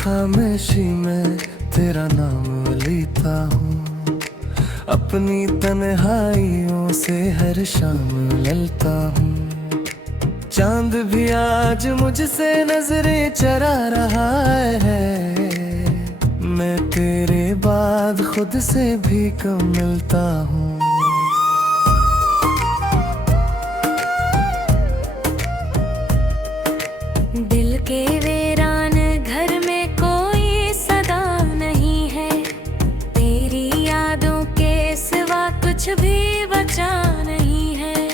खामोशी में तेरा नाम लेता हूँ, अपनी तन्हाइयों से हर शाम ललता हूँ। चांद भी आज मुझसे नजरें चरा रहा है, मैं तेरे बाद खुद से भी कम मिलता हूँ। दिल के वीरान घर में कोई सदा नहीं है, तेरी यादों के सिवा कुछ भी बचा नहीं है।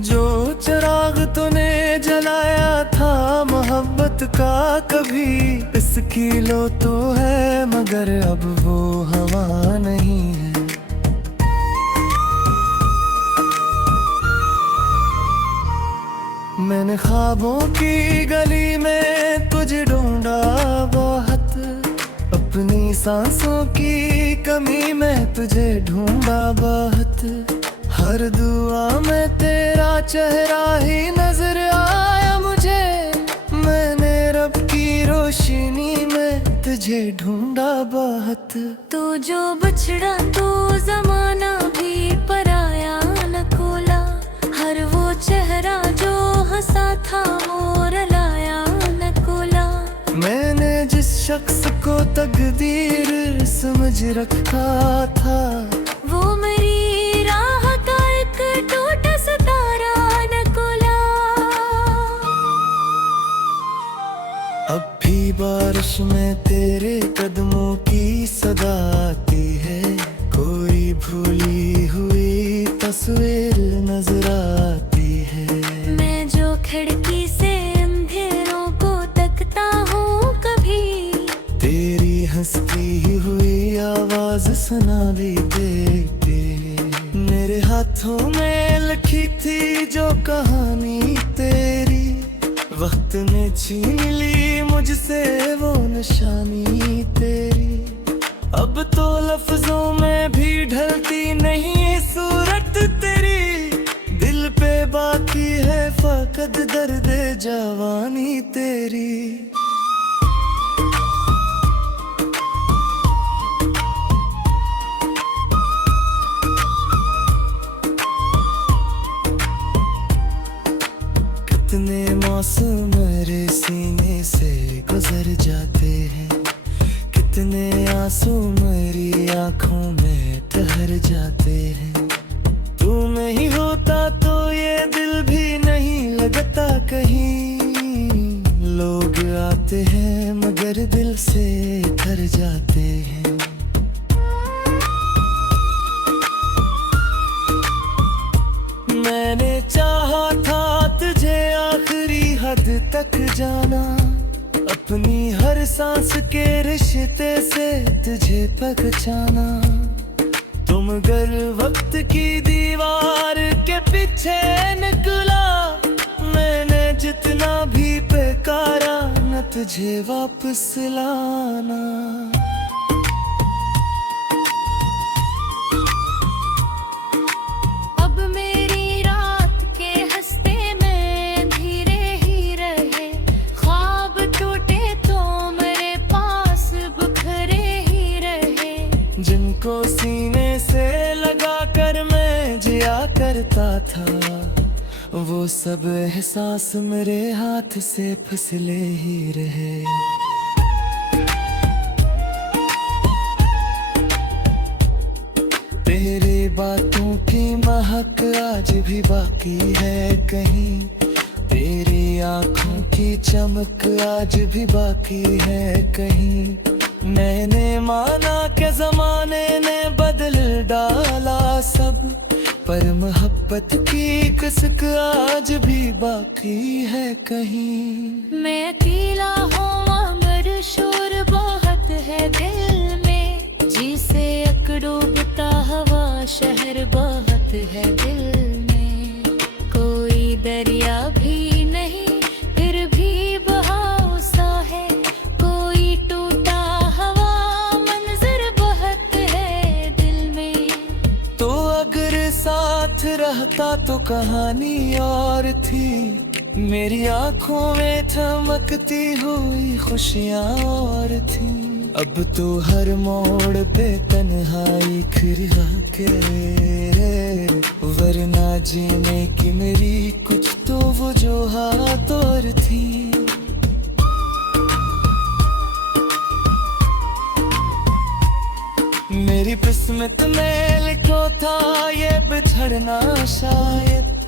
जो चिराग तूने जलाया था मोहब्बत का कभी, इसकी लो तो है मगर अब वो हवा नहीं है। मैंने ख्वाबों की गली में तुझे ढूंढा बहुत, अपनी सांसों की कमी में तुझे ढूंढा बहुत। हर दुआ में तेरा चेहरा ही नजर आया मुझे, मैंने रब की रोशनी में तुझे ढूंढा बहुत। तू जो बछड़ा तू जमाना भी पराया न खोला, हर वो चेहरा जो हंसा था मोर लाया न कोला। मैंने जिस शख्स को तकदीर समझ रखा था, वो मेरी राह का एक टूटा सितारा न कोला। अब भी बारिश में तेरे कदमों की सदा आती है, कोई भूली हुई तस्वीर नजर आती है। मैं जो खिड़की से अंधेरों को तकता हूँ कभी, तेरी हंसती हुई आवाज सुना भी देती है। मेरे हाथों में लिखी थी जो कहानी तेरी, वक्त ने छीन ली मुझसे वो निशानी तेरी। अब तो लफ्जों में भी ढलती नहीं सूरत तेरी, दिल पे बाकी है फकत दर्द जवानी तेरी। कितने मौसम मेरे सीने से गुजर जाते हैं, कितने आंसू मेरी आंखों में ठहर जाते हैं। तू नहीं होता तो ये दिल भी नहीं लगता कहीं, लोग आते हैं मगर दिल से डर जाते हैं। मैंने चाहा था तुझे आखिरी हद तक जाना, अपनी हर सांस के रिश्ते से तुझे पहचाना। तुम गर वक्त की दीवार के पीछे निकला, मैंने जितना भी पुकारा न तुझे वापस लाना। अब मेरी रात के हंसते में धीरे ही रहे, ख्वाब टूटे तो मेरे पास बिखरे ही रहे। जिनको सीने से लगा कर मैं जिया करता था, वो सब एहसास मेरे हाथ से फिसले ही रहे। तेरे बातों की महक आज भी बाकी है कहीं, तेरी आंखों की चमक आज भी बाकी है कहीं। मैंने माना कि जमाने ने बदल डाला सब, पर मोहब्बत की कसक आज भी बाकी है कहीं। मैं अकेला हूँ मगर शोर बहुत है दिल में, जिसे डूबता हवा शहर बहुत है दिल में। कोई दरिया भी नहीं फिर भी बहाव सा है, कोई टूटा हवा मंजर बहुत है दिल में। तो अगर साथ रहता तो कहानी और थी, मेरी आंखों में चमकती हुई खुशियाँ और थी। अब तो हर मोड़ पे तन्हाई खिरा के, वरना जीने की मेरी कुछ तो वो जो हाथ और थी। मेरी किस्मत में लिखो था ये बिछड़ना शायद,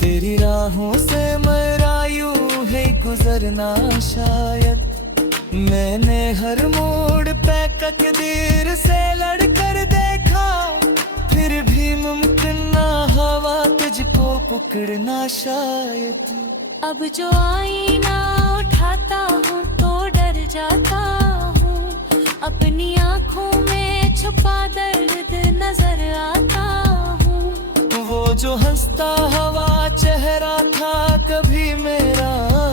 तेरी राहों से मेरा यूं है गुजरना शायद। मैंने हर मोड़ पे तकदीर से लड़कर देखा, फिर भी मुमकिन ना हवा तुझको पकड़ना शायद। अब जो आईना उठाता हूँ तो डर जाता हूँ, अपनी आँखों में छुपा दर्द नजर आता हूँ। वो जो हंसता हवा चेहरा था कभी मेरा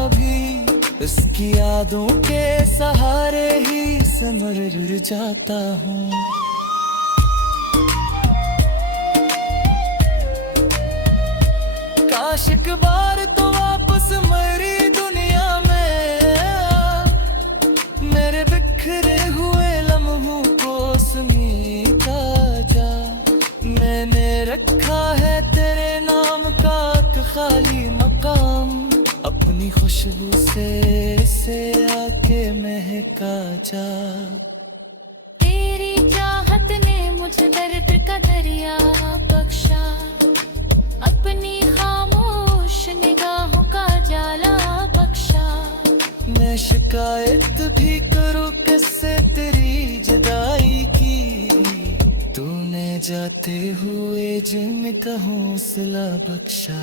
भी, उसकी यादों के सहारे ही संवर जाता हूँ। काश एक बार तो वापस मेरी दुनिया में आ, मेरे बिखरे हुए लम्हों को समेटा जा। मैंने रखा है तेरे नाम का एक खाली मकाम, अपनी खुशबू से आके महका जा। तेरी चाहत ने मुझे दर्द का दरिया बख्शा, अपनी खामोश निगाहों का जाला बख्शा। मैं शिकायत भी करूँ किससे तेरी जुदाई की, तूने जाते हुए जिनका हौसला बख्शा।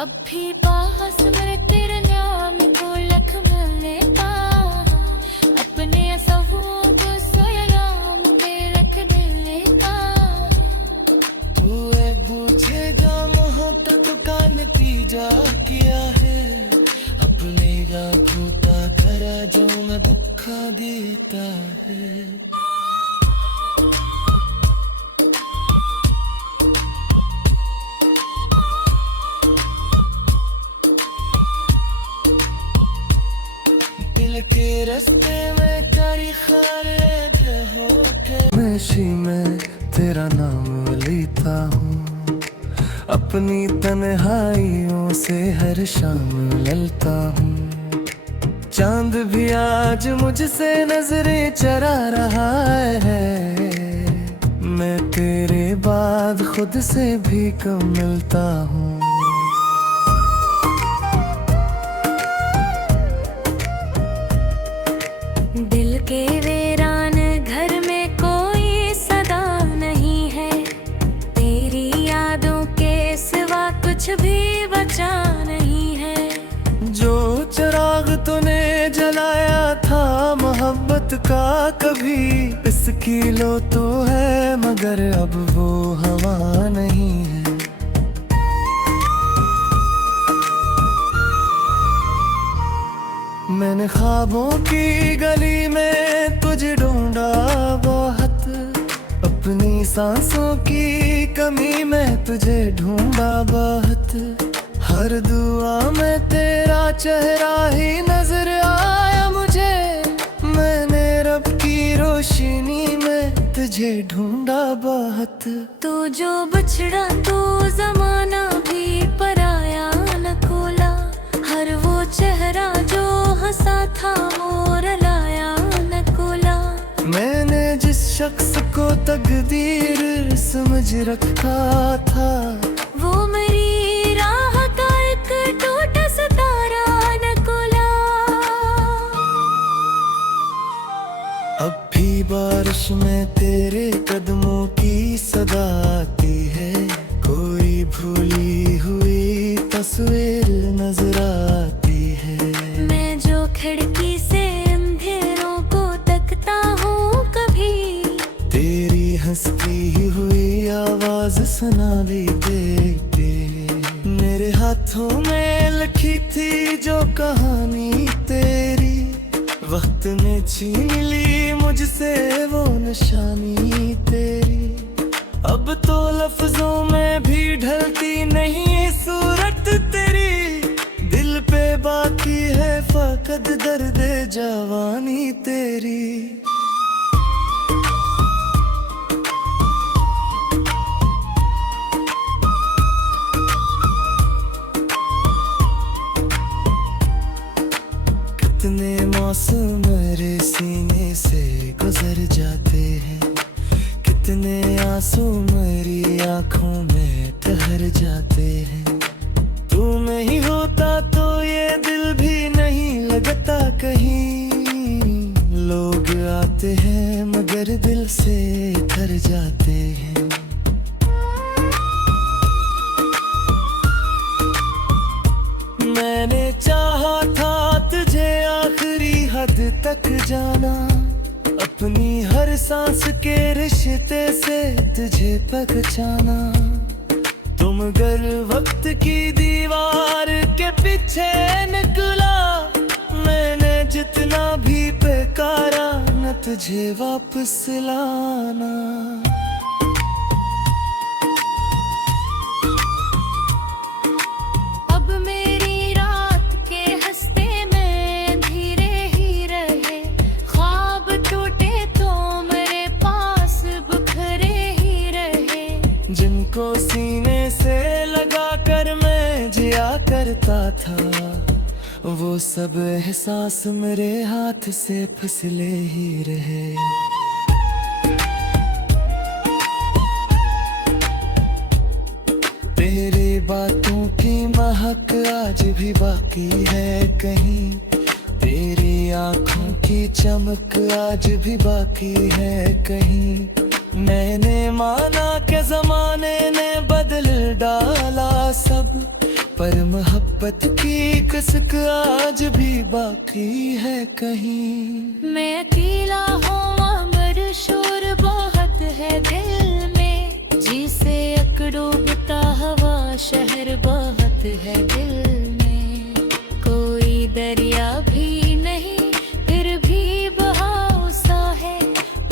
अब भी पास मेरे तेरे नाम को लख मिलता, अपने सफों को सलाम पे रख देता। तू एक पूछेगा मोहब्बत का नतीजा क्या है, अपने आँखों का खरा जो मैं दुखा देता है। दिल के रास्ते में करी खारिज होके नशी में तेरा नाम लेता हूँ, अपनी तन्हाइयों से हर शाम ललता हूँ। चांद भी आज मुझसे नजरें चरा रहा है, मैं तेरे बाद खुद से भी कम मिलता हूँ। दिल के वीरान घर में कोई सदा नहीं है, तेरी यादों के सिवा कुछ भी बचा नहीं है। जो चिराग तूने जलाया था मोहब्बत का कभी, इसकी लो तो है मगर अब वो हवा नहीं है। मैंने ख्वाबों की गली में तुझे ढूंढा बहुत, अपनी सांसों की कमी में तुझे ढूंढा बहुत। हर दुआ में तेरा चेहरा ही नजर आया मुझे, मैंने रब की रोशनी में तुझे ढूंढा बहुत। तू जो बिछड़ा तो जमाना भी पराया न खोला, हर वो चेहरा जो हंसा था मोर लाया न कोला। मैंने जिस शख्स को तकदीर समझ रखा था, वो मेरी राह का एक टूटा सितारा न कोला। अब भी बारिश में तेरे कदमों की सदा आती है, कोई भूली हुई तस्वीर नजर आती है। मैं जो खिड़की से अंधेरों को तकता हूँ कभी, तेरी हंसती हुई आवाज सुना भी देते। मेरे हाथों में लिखी थी जो कहानी तेरी, वक्त ने छीन ली मुझसे वो निशानी तेरी। अब तो लफ्जों में भी ढलती नहीं सूरत तेरी, दिल कद दर्द जवानी तेरी। कितने मौसम मेरे सीने से गुजर जाते हैं, कितने आंसू मेरी आंखों में ठहर जाते हैं। तू नहीं होता तो ये दिल भी नहीं लगता कहीं। लोग आते हैं मगर दिल से ठहर जाते हैं। मैंने चाहा था तुझे आखिरी हद तक जाना, अपनी हर सांस के रिश्ते से तुझे पहचाना। तुम गर वक्त की दीवार के पीछे निकला, मैंने जितना भी बेकारा न तुझे वापस लाना। अब मेरी रात के हंसते में धीरे ही रहे, ख्वाब टूटे तो मेरे पास बिखरे ही रहे। जिनको सीने से लगा कर मैं जिया करता था, वो सब एहसास मेरे हाथ से फिसले ही रहे। तेरे बातों की महक आज भी बाकी है कहीं, तेरी आंखों की चमक आज भी बाकी है कहीं। मैंने माना कि जमाने ने बदल डाला सब, पर मोहब्बत की कसक आज भी बाकी है कहीं। मैं अकेला हूँ मगर शोर बहुत है दिल में, जिसे डूबता हवा शहर बहुत है दिल में। कोई दरिया भी नहीं फिर भी बहाव सा है,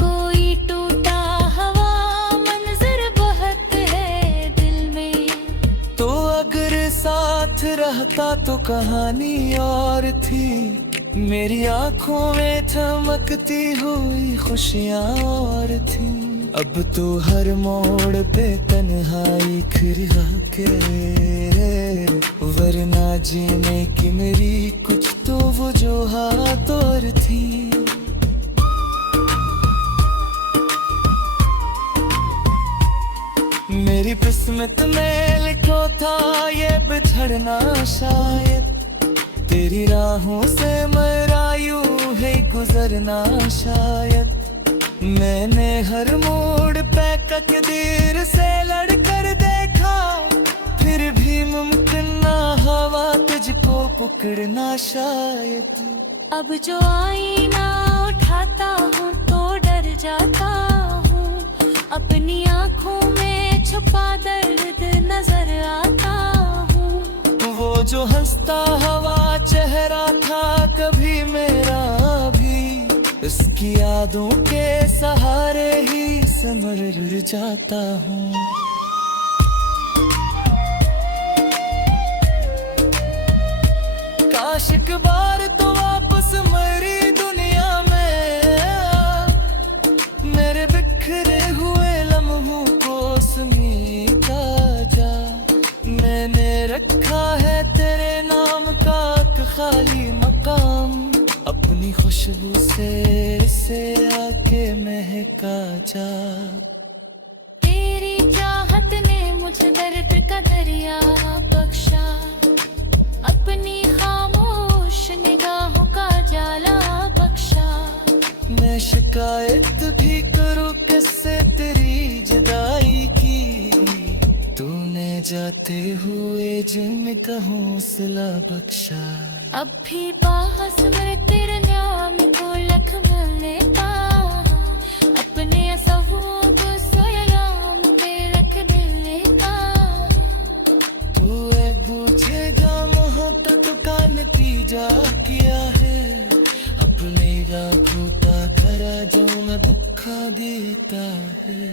कोई टूटा हवा मंजर बहुत है दिल में। तो अगर साथ रहता तो कहानी और थी, मेरी आंखों में चमकती हुई खुशियाँ और थी। अब तो हर मोड़ पे तन्हाई खिरा के, वरना जीने की मेरी कुछ तो वो जो हाथ और थी। मेरी किस्मत में लिखो था ये बिछड़ना शायद, तेरी राहों से मेरा यूं है गुजरना शायद। मैंने हर मोड़ पे तकदीर से लड़कर देखा, फिर भी मुमकिन ना हवा तुझको पकड़ना शायद। अब जो आईना उठाता हूँ तो डर जाता हूँ, अपनी आँखों में छुपा दर्द नजर आता हूँ। वो जो हंसता हवा चेहरा था कभी मेरा भी, उसकी यादों के सहारे ही संभल जाता हूँ। काश एक बार तो वापस मेरी दुनिया में आ, मेरे बिखरे हुए लम्हों को समेटा जा। मैंने रखा है तेरे नाम का एक खाली मकाम, अपनी खुशबू से आके महका जा। तेरी चाहत ने मुझे दर्द का दरिया बख्शा, अपनी खामोश निगाहों का जाला बख्शा। मैं शिकायत भी करूँ किससे तेरी जुदाई की, तूने जाते हुए जिनका हौसला बख्शा। अब भी पास मेरे तेरे नाम को लख मिलने का, अपने असफों को सलाम पे रख देने का। तू एक पूछेगा मोहब्बत का नतीजा क्या है, अपने राखों का खरा जो मैं दुखा देता है।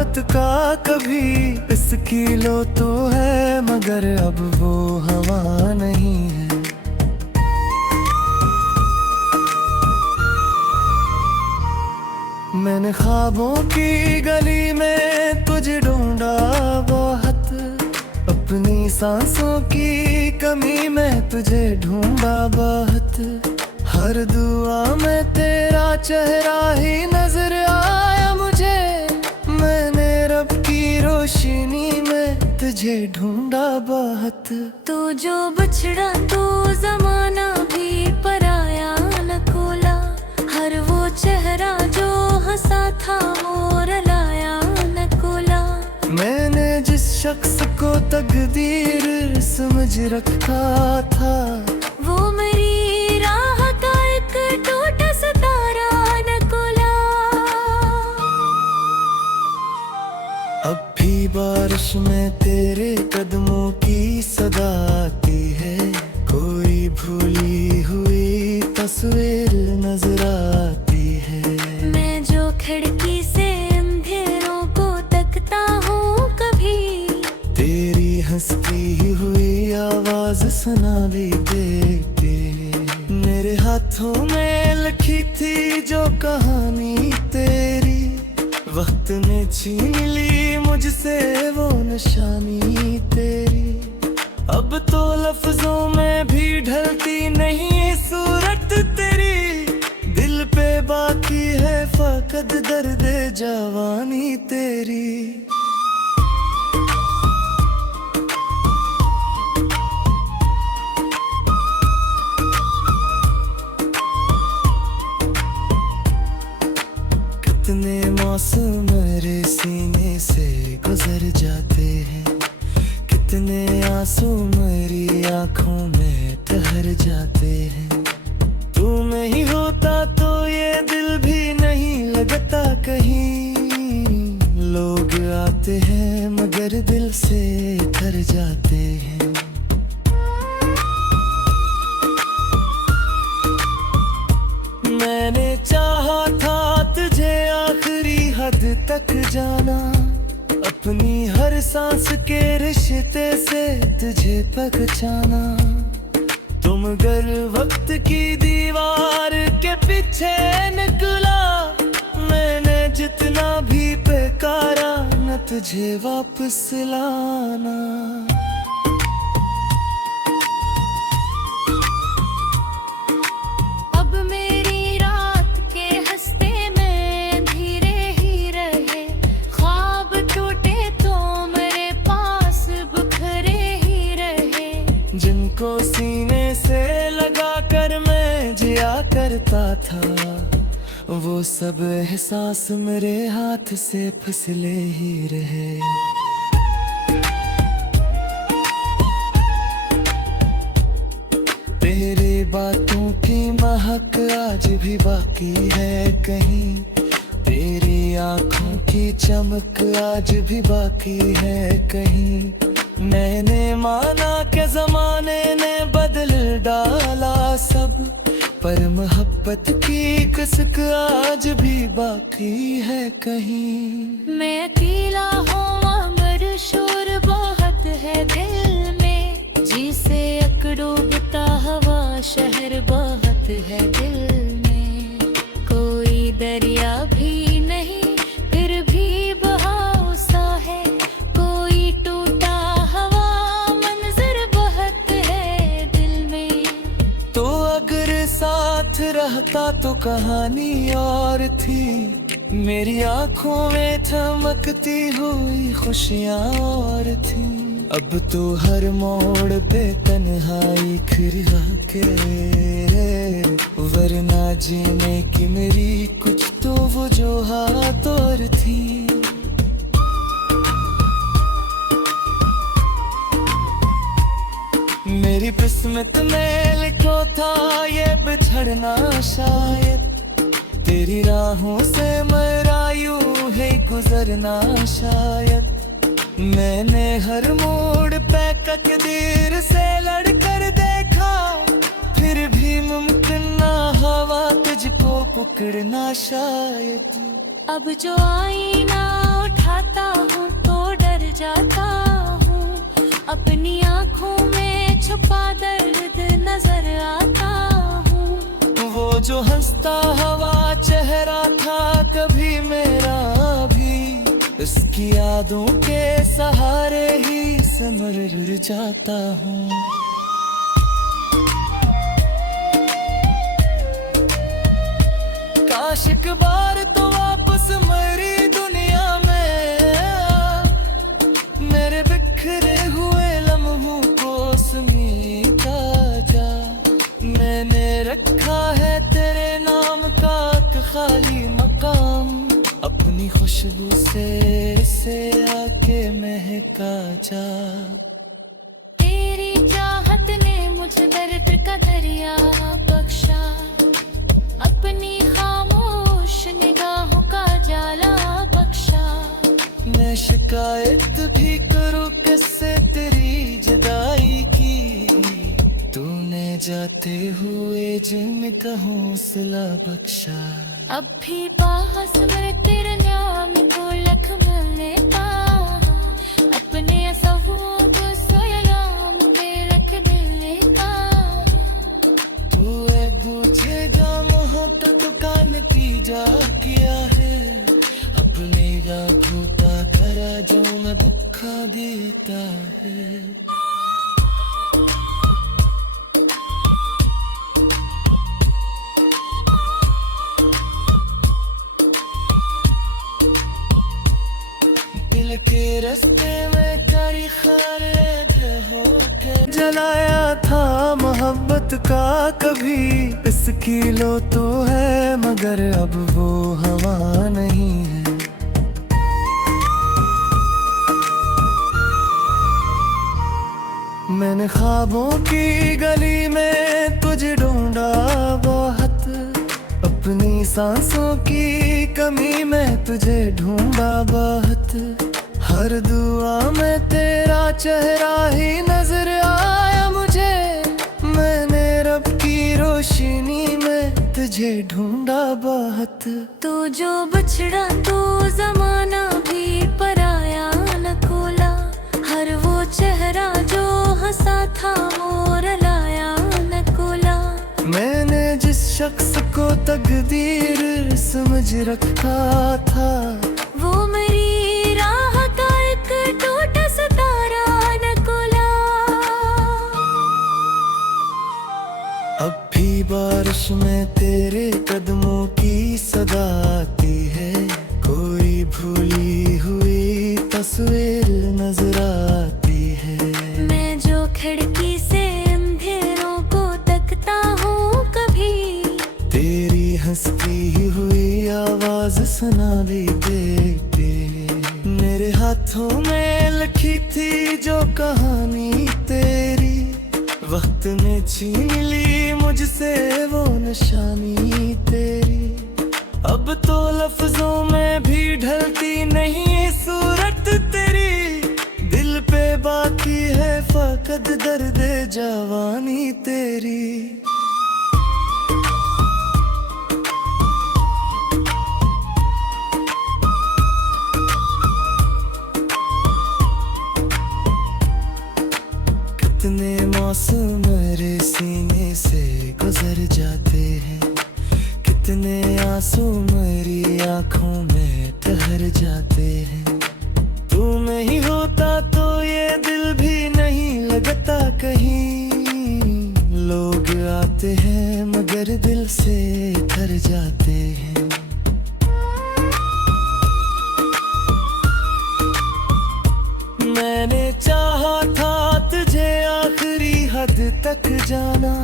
मोहब्बत का कभी इसकी लो तो है, मगर अब वो हवा नहीं है। मैंने ख्वाबों की गली में तुझे ढूंढा बहुत, अपनी सांसों की कमी में तुझे ढूंढा बहुत। हर दुआ में तेरा चेहरा ही नजर आया मुझे, मैंने रब की रोशनी में तुझे ढूंढा बहुत। तू जो बिछड़ा तू जमाना भी पराया न खोला, हर वो चेहरा जो हंसा था वो रलाया न खोला। मैंने जिस शख्स को तकदीर समझ रखा था, वो मेरी राह का एक टूटा सितारा न खोला। अब भी बारिश में तेरे कदमों की सदा आती है, कोई भूली हुई तस्वीर नजर आती है। मैं जो खिड़की से अंधेरों को तकता हूँ कभी, तेरी हंसती हुई आवाज सुना भी देती। मेरे हाथों में लिखी थी जो कहानी तेरी, वक्त ने छीन ली मुझसे वो निशानी तेरी। अब तो लफ्जों में भी ढलती नहीं सूरत तेरी, दिल पे बाकी है फकत दर्द जवानी तेरी। कितने मौसम मेरे सीने से गुजर जाते हैं, कितने आंसू मेरी आंखों में ठहर जाते हैं। तू नहीं होता तो ये दिल भी नहीं लगता कहीं, लोग आते हैं मगर दिल से डर जाते हैं। मैंने चाहा था तुझे आखिरी हद तक जाना, अपनी हर सांस के रिश्ते से तुझे पहचाना। तुम गर वक्त की दीवार के पीछे निकला, मैंने जितना भी बेकारा न तुझे वापस लाना। अब मेरी रात के हंसते में धीरे ही रहे, ख्वाब टूटे तो मेरे पास बिखरे ही रहे। जिनको सीने से लगा कर मैं जिया करता था, वो सब एहसास मेरे हाथ से फिसले ही रहे। तेरे बातों की महक आज भी बाकी है कहीं, तेरी आंखों की चमक आज भी बाकी है कहीं। मैंने माना कि जमाने ने बदल डाला सब, पर मोहब्बत की कसक आज भी बाकी है कहीं। मैं अकेला हूँ मगर शोर बहुत है दिल में, जिसे अकड़ूबता हवा शहर बहुत है दिल में। कोई दरिया भी नहीं फिर भी बहाव सा है, कोई टूटा हवा मंजर बहुत है दिल में। तो अगर साथ रहता तो कहानी और थी, मेरी आंखों में चमकती हुई खुशियाँ और थी। अब तो हर मोड़ पे तन्हाई खिरा के, वरना जीने की मेरी कुछ तो वो जो हाथ और थी। मेरी किस्मत में लिखो था ये बिछड़ना शायद, तेरी राहों से मेरा यूं है गुजरना शायद। मैंने हर मोड़ पे तकदीर से लड़कर देखा, फिर भी मुमकिन ना हवा तुझको पकड़ना शायद। अब जो आईना उठा पाता हूँ तो डर जाता हूँ, अपनी आँखों में छुपा दर्द नजर आता हूँ। वो जो हंसता हवा चेहरा था कभी मेरा भी, उसकी यादों के सहारे ही समर जाता हूँ। काश एक बार तो वापस मेरी दुनिया में आ, मेरे बिखरे हुए लम्हों को समेटा जा। मैंने रखा है तेरे नाम का एक खाली मकाम, अपनी खुशबू से आके महका जा। तेरी चाहत ने मुझे दर्द का दरिया बख्शा, अपनी खामोश निगाहों का जाला बख्शा। मैं शिकायत भी करूं किससे तेरी जुदाई की, तूने जाते हुए जिनका हौसला बख्शा। अब भी पास मेरे तेरे नाम को लख मिलने पा, अपने असफों को सलाम के रख दिलने पा। तू एक पूछे जा मोहब्बत का नतीजा क्या है, अपने आँखों का खरा जो मैं दुखा देता है। दिल के रास्ते में करी खारिज हो के जलाया था मोहब्बत का कभी, इसकी लो तो है मगर अब वो हवा नहीं है। मैंने ख्वाबों की गली में तुझे ढूंढा बहुत, अपनी सांसों की कमी में तुझे ढूंढा बहुत। हर दुआ में तेरा चेहरा ही नजर आया मुझे, मैंने रब की रोशनी में तुझे ढूंढा बहुत। तू जो बछड़ा तो जमाना भी पराया न खोला, हर वो चेहरा जो हंसा था मोर लाया न खोला। मैंने जिस शख्स को तकदीर समझ रखा था, वो मेरी राह का एक टूटा सितारा न खोला। अब भी बारिश में तेरे कदमों की सदा आती है, कोई भूली हुई तस्वीर नजर आती है। मैं जो खिड़की से अंधेरों को तकता हूँ कभी, तेरी हंसती हुई आवाज सुना भी देती है। मेरे हाथों में लिखी थी जो कहानी तेरी, वक्त ने छीन ली मुझसे वो निशानी तेरी। अब तो लफ्जों में भी ढलती नहीं सूरत तेरी, दिल पे बाकी है फकत दर्द जवानी तेरी। कितने मौसम मेरे सीने से गुजर जाते हैं, कितने आंसू मेरी आंखों में ठहर जाते हैं। तू नहीं होता तो ये दिल भी नहीं लगता कहीं, लोग आते हैं मगर दिल से डर जाते हैं। मैंने चाहा था तुझे आखिरी हद तक जाना,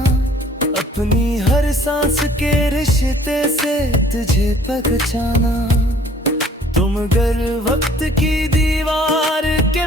अपनी हर सांस के रिश्ते से तुझे पहचाना। तुम गर वक्त की दीवार के